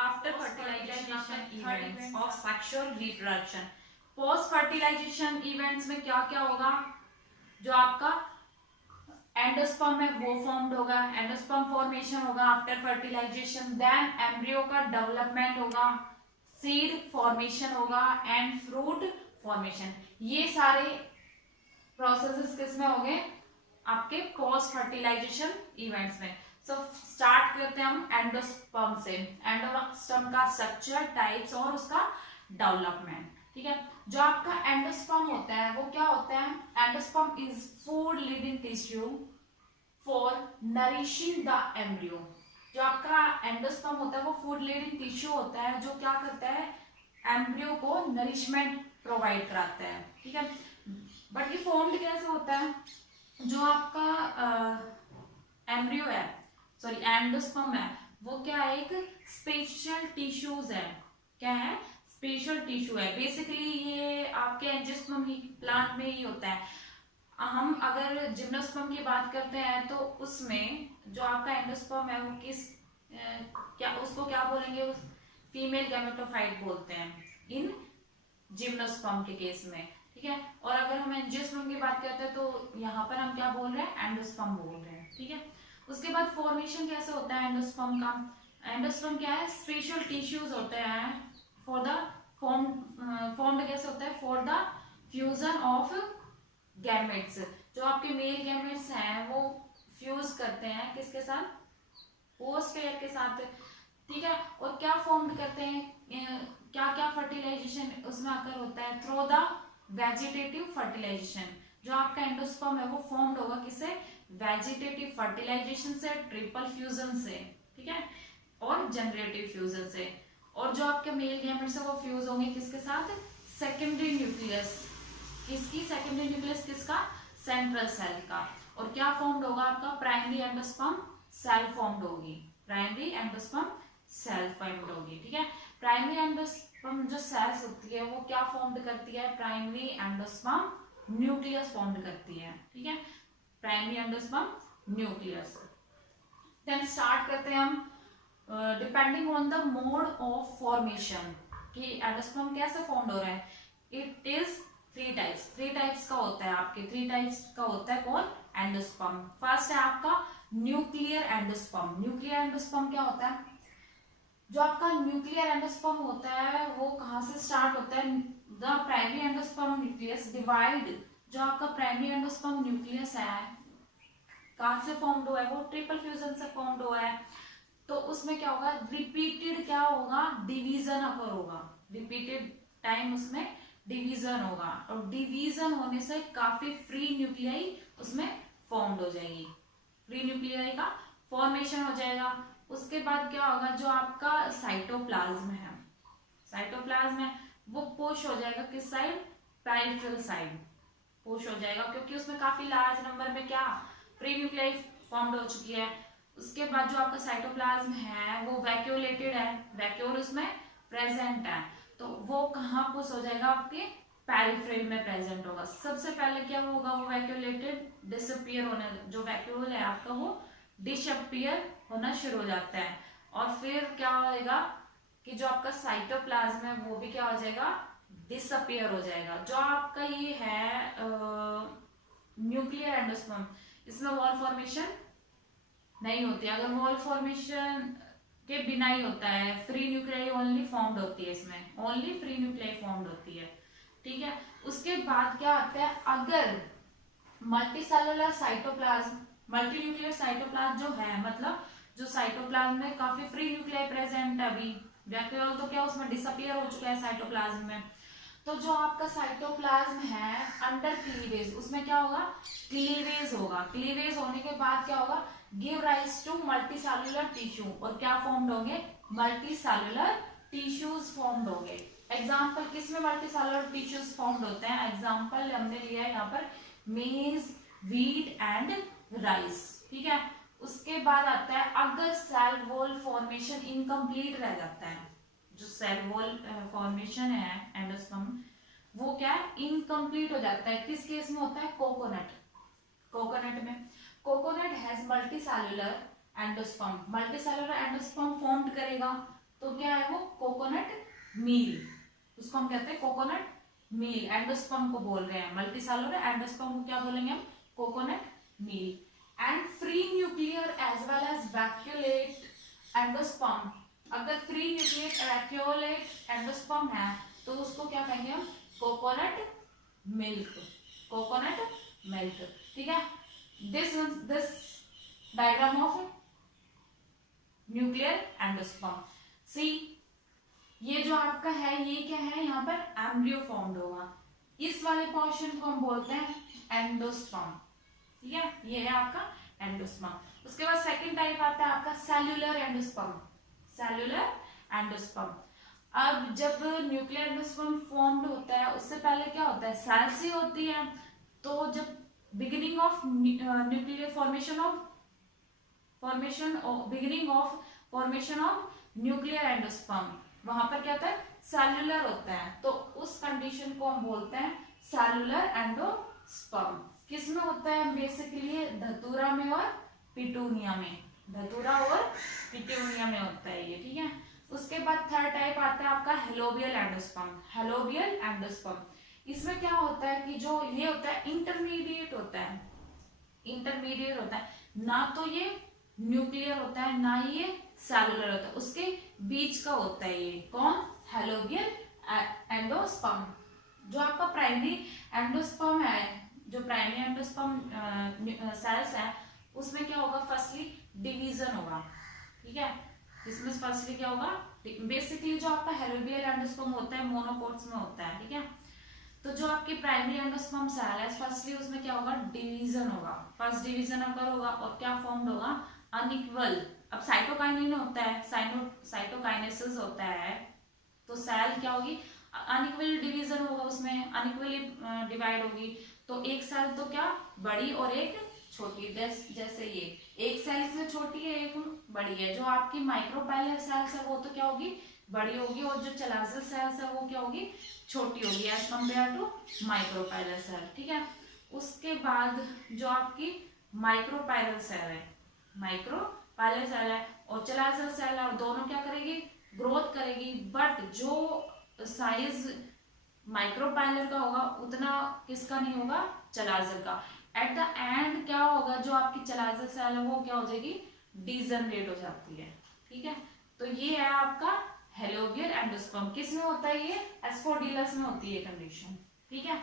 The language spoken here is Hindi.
After fertilisation events of sexual reproduction. Post fertilisation events में क्या क्या होगा, जो आपका एंडोस्पर्म है वो फॉर्म्ड होगा, एंडोस्पर्म फॉर्मेशन होगा आफ्टर फर्टिलाइजेशन, देन एम्ब्रियो का डेवलपमेंट होगा, सीड फॉर्मेशन होगा एंड फ्रूट फॉर्मेशन। ये सारे प्रोसेसेस किस में होंगे, आपके पोस्ट फर्टिलाइजेशन इवेंट्स में। सो स्टार्ट करते हैं हम एंडोस्पर्म से, एंडोस्पर्म का स्ट्रक्चर, टाइप्स और उसका डेवलपमेंट। ठीक है, जो आपका एंडोस्पर्म होता है वो क्या होता है, endosperm is food living tissue for nourishing the embryo. जो आपका एंडोस्पर्म होता है वो फूड लिविंग टिश्यू होता है जो क्या करता है, एम्ब्रियो को नरिशमेंट प्रोवाइड कराता है। ठीक है, बट ये फॉर्म्ड कैसे होता है, जो आपका एम्ब्रियो है, सॉरी एंडोस्पर्म है, वो क्या है, एक स्पेशल टिश्यूज है। क्या है, स्पेशल टिश्यू है। बेसिकली ये आपके एंजियोस्पर्म ही प्लांट में ही होता है। हम अगर जिम्नोस्पर्म की बात करते हैं तो उसमें जो आपका एंडोस्पर्म है वो किस क्या उसको क्या बोलेंगे, फीमेल गैमेटोफाइट बोलते हैं इन जिम्नोस्पर्म के केस में। ठीक है, और अगर हम एंजियोस्पर्म की बात करते हैं तो यहाँ पर हम क्या बोल रहे हैं, एंडोस्पर्म बोल रहे हैं। ठीक है, उसके बाद फॉर्मेशन कैसे होता है एंडोस्पर्म का, एंडोस्पर्म क्या है, स्पेशल टिश्यूज होते हैं फॉर द फॉर्म्ड कैसे होता है, for the fusion of gametes. जो आपके मेल गैमेट्स हैं वो फ्यूज करते हैं किसके साथ, होस्ट पेयर के साथ। ठीक है, और क्या फॉर्म करते हैं, क्या क्या फर्टिलाइजेशन उसमें आकर होता है, थ्रू द वेजिटेटिव फर्टिलाइजेशन। जो आपका एंडोस्पर्म है वो फॉर्म्ड होगा किससे, वेजिटेटिव फर्टिलाइजेशन से, ट्रिपल फ्यूजन से। ठीक है, और जनरेटिव फ्यूजन से। और जो आपके मेल गैमेट्स है वो फ्यूज होंगे किसके साथ, सेकेंडरी न्यूक्लियस। किसकी सेकेंडरी न्यूक्लियस, किसका, सेंट्रल सेल का। और क्या फॉर्म्ड होगा आपका, प्राइमरी एंडोस्पर्म सेल फॉर्म्ड होगी, प्राइमरी एंडोस्पर्म सेल फॉर्म्ड होगी। ठीक है, प्राइमरी एंडोस्पर्म जो सेल्स होती है वो क्या फॉर्म्ड करती है, प्राइमरी एंडोस्पर्म न्यूक्लियस फॉर्म्ड करती है। ठीक है, primary endosperm nucleus. Then start करते हैं हम, depending on the mode of formation कि एंडोस्पर्म कैसे फॉर्म्ड हो रहा है। इट इज थ्री टाइप्स का होता है, आपके थ्री टाइप्स का होता है कौन, एंडोस्पर्म। फर्स्ट है आपका न्यूक्लियर एंडोस्पर्म। न्यूक्लियर एंडोस्पर्म क्या होता है, जो आपका न्यूक्लियर एंडोस्पर्म होता है वो कहाँ से स्टार्ट होता है, the primary endosperm nucleus divide. जो आपका प्राइमरी एंडोस्पर्म न्यूक्लियस है कहाँ से फॉर्म्ड हुआ है, वो ट्रिपल फ्यूजन से फॉर्म्ड हुआ है। तो उसमें क्या होगा, रिपीटेड क्या होगा, डिवीजन अकर होगा, रिपीटेड टाइम उसमें डिवीजन होगा, और डिवीजन होने से काफी फ्री न्यूक्लियाई उसमें फॉर्म्ड हो जाएगी, फ्री न्यूक्लियाई का फॉर्मेशन हो जाएगा। उसके बाद क्या होगा, जो आपका साइटोप्लाज्म है, साइटोप्लाज्म है वो पुश हो जाएगा किस साइड, पेरिफेरल साइड पुश हो जाएगा, क्योंकि उसमें काफी लार्ज नंबर में क्या फ्री न्यूक्लियाई फॉर्म्ड हो चुकी है। उसके बाद जो आपका साइटोप्लाज्म है वो वैक्यूलेटेड है, वैक्यूल उसमें प्रेजेंट है, तो वो कहाँ पुश हो जाएगा, आपके पेरिफेरल में प्रेजेंट होगा। सबसे पहले क्या होगा, वो वैक्यूलेटेड डिसअपियर होने, जो वैक्यूल है आपका वो डिसअपियर होना शुरू हो जाता है। और फिर क्या होगा कि जो आपका साइटोप्लाज्म है वो भी क्या हो जाएगा, डिसअपियर हो जाएगा। जो आपका ये है न्यूक्लियर एंडोस्पर्म, इसमें वॉल फॉर्मेशन नहीं होती है। अगर वॉल फॉर्मेशन के बिना ही होता है, फ्री न्यूक्लियाई ओनली फॉर्म्ड होती है, इसमें ओनली फ्री न्यूक्लियाई फॉर्म्ड होती है। ठीक है, उसके बाद क्या आता है, अगर multicellular cytoplasm, multi nuclear cytoplasm जो है, मतलब जो साइटोप्लाज्म में काफी फ्री न्यूक्लियाई प्रेजेंट है, अभी वैक्यूल तो क्या उसमें डिसअपियर हो चुका है साइटोप्लाज्म में। तो जो आपका साइटोप्लाज्म है अंडर क्लीवेज, उसमें क्या होगा, क्लीवेज होगा। क्लीवेज होने के बाद क्या होगा, give rise to multicellular tissue, और क्या फॉर्म्ड होंगे, मल्टीसेलुलर टिश्यूज फॉर्म्ड होंगे। एग्जाम्पल किसमें मल्टीसेलुलर टिश्यूज फॉर्म्ड होते हैं, एग्जाम्पल हमने लिया है यहाँ पर मेज, व्हीट एंड राइस। ठीक है, उसके बाद आता है अगर सेल वॉल फॉर्मेशन इनकम्प्लीट रह जाता है, जो सेल वॉल फॉर्मेशन है एंडोस्पर्म वो क्या है, इनकम्प्लीट हो जाता है। किस केस में होता है, कोकोनट, कोकोनट में, coconut has multicellular endosperm, multicellular endosperm formed करेगा। तो क्या है वो कोकोनट मील, उसको हम कहते हैं कोकोनट मील। एंडोस्पर्म को बोल रहे हैं, मल्टीसेलुलर एंडोस्पर्म को क्या बोलेंगे हम, coconut meal. And free nuclear as well as vacuolate endosperm, अगर फ्री न्यूक्लियर वैक्यूलेट एंडोस्पर्म है तो उसको क्या कहेंगे हम, कोकोनट मिल्क, कोकोनट मिल्क। ठीक है, this diagram of nuclear endosperm. See ये जो आपका है ये क्या है, यहाँ पर एम्ब्रियो फॉर्म्ड होगा, इस वाले पोर्शन को हम बोलते हैं एंडोस्पर्म। ठीक है, ये है आपका एंडोस्पर्म। उसके बाद सेकंड टाइप आता है आपका सेल्यूलर एंडोस्पर्म, सेल्यूलर एंडोस्पर्म। अब जब न्यूक्लियर एंडोस्पर्म फॉर्म्ड होता है उससे पहले क्या होता है, सेल्स ही होती है। तो जब beginning of nuclear beginning of formation of nuclear endosperm, वहां पर क्या होता है, सेल्यूलर होता है। तो उस कंडीशन को हम बोलते हैं सेल्यूलर एंडोस्पर्म। किस में होता है, बेसिकली धतूरा में और पिटूनिया में, धतूरा और पिटूनिया में होता है ये। ठीक है, उसके बाद थर्ड टाइप आता है आपका हेलोबियल एंडोस्पर्म, हेलोबियल एंडोस्पर्म। इसमें क्या होता है कि जो ये होता है इंटरमीडिएट होता है, इंटरमीडिएट होता है, ना तो ये न्यूक्लियर होता है ना ये सेलुलर होता है, उसके बीच का होता है ये कौन, हेलोबियल एंडोस्पर्म। जो आपका प्राइमरी एंडोस्पर्म है, जो प्राइमरी एंडोस्पर्म सेल्स है, उसमें क्या होगा, फर्स्टली डिवीजन होगा। ठीक है, इसमें फर्स्टली क्या होगा, बेसिकली जो आपका हेलोबियल एंडोस्पर्म होता है मोनोकोट्स में होता है। ठीक है, तो जो आपकी प्राइमरी एंडोस्पर्म सेल है, फर्स्टली उसमें क्या होगा, डिवीजन होगा, फर्स्ट डिवीजन अगर होगा और क्या फॉर्म्ड होगा, अनइक्वल। अब साइटोकाइनिन होता है, साइटोकाइनेसिस होता है, तो सेल क्या होगी, अनइक्वल डिवीजन होगा, उसमें अनइक्वली डिवाइड होगी। तो एक सेल तो क्या बड़ी और एक छोटी, जैसे ये एक सेल से छोटी है एक बड़ी है। जो आपकी माइक्रोपैलेर सेल्स है वो तो क्या होगी, बड़ी होगी, और जो चलाजल सेल्स है वो क्या होगी, छोटी होगी एज कम्पेयर टू माइक्रोपैलेर सेल। ठीक है, उसके बाद जो आपकी माइक्रोपैलेर सेल है, माइक्रोपैलेर सेल है और चलाजल सेल है, और दोनों क्या करेगी, ग्रोथ करेगी। बट जो साइज माइक्रोपैलेर का होगा उतना किसका नहीं होगा, चलाजल का। एट द एंड क्या होगा, जो आपकी चलाजल सेल है वो क्या हो जाएगी, डिजनरेट हो जाती है। ठीक है, तो ये है आपका हेलोबियल एंडोस्पर्म। किस में होता है ये, एस्फोडिलस में होती है कंडीशन। ठीक है,